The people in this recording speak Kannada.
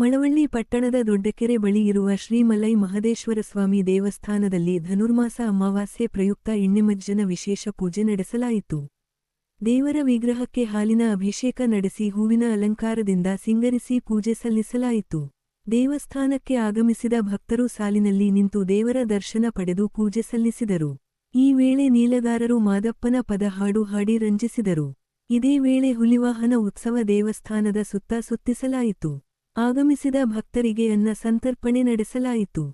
ಮಳವಳ್ಳಿ ಪಟ್ಟಣದ ದೊಡ್ಡಕೆರೆ ಬಳಿ ಇರುವ ಶ್ರೀ ಮಲೈ ಮಹದೇಶ್ವರಸ್ವಾಮಿ ದೇವಸ್ಥಾನದಲ್ಲಿ ಧನುರ್ಮಾಸ ಅಮಾವಾಸ್ಯೆ ಪ್ರಯುಕ್ತ ಎಣ್ಣೆಮಜ್ಜನ ವಿಶೇಷ ಪೂಜೆ ನಡೆಸಲಾಯಿತು. ದೇವರ ವಿಗ್ರಹಕ್ಕೆ ಹಾಲಿನ ಅಭಿಷೇಕ ನಡೆಸಿ ಹೂವಿನ ಅಲಂಕಾರದಿಂದ ಸಿಂಗರಿಸಿ ಪೂಜೆ ಸಲ್ಲಿಸಲಾಯಿತು. ದೇವಸ್ಥಾನಕ್ಕೆ ಆಗಮಿಸಿದ ಭಕ್ತರು ಸಾಲಿನಲ್ಲಿ ನಿಂತು ದೇವರ ದರ್ಶನ ಪಡೆದು ಪೂಜೆ ಸಲ್ಲಿಸಿದರು. ಈ ವೇಳೆ ನೀಲಗಾರರು ಮಾದಪ್ಪನ ಪದ ಹಾಡು ಹಾಡಿ ರಂಜಿಸಿದರು. ಇದೇ ವೇಳೆ ಹುಲಿವಾಹನ ಉತ್ಸವ ದೇವಸ್ಥಾನದ ಸುತ್ತ ಸುತ್ತಿಸಲಾಯಿತು. ಆಗಮಿಸಿದ ಭಕ್ತರಿಗೆ ಅನ್ನ ಸಂತರ್ಪಣೆ ನಡೆಸಲಾಯಿತು.